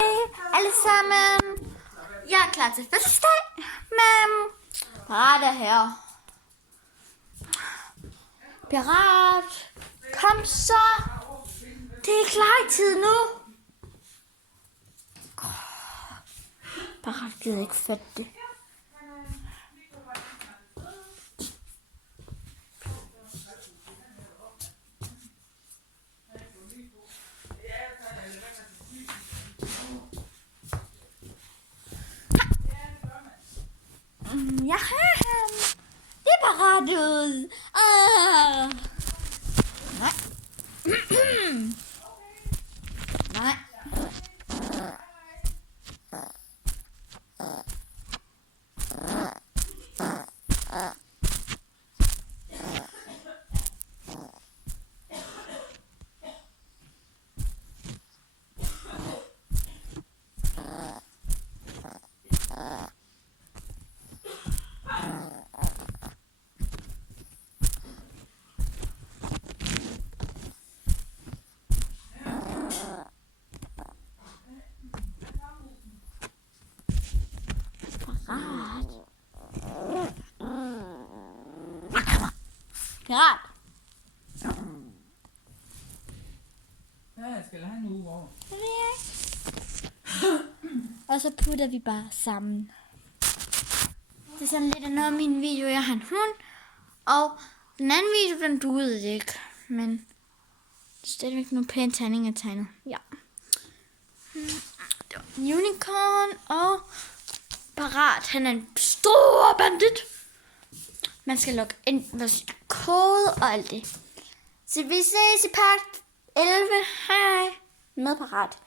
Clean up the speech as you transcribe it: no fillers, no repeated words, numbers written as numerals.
Alle sammen. Jeg er klar til fødselsdag, men Pirat er her. Pirat, kom så. Det er klar-tid nu. Pirat gider ikke fatte det. Ja, det er Pirat ud. Nej. Nej. Pirat. Ja, jeg skal have en uge over. Det ved jeg ikke. Og så putter vi bare sammen. Det er sådan lidt af noget af min video. Jeg har en hund. Og den anden video, den duede ikke. Men det er stadigvæk nogle pæne tegninger tegnet. Ja. Det var en unicorn. Og Pirat, han er en stor bandit. Man skal logge ind med sin kode og alt det. Så vi ses i part 11. Hej med Pirat.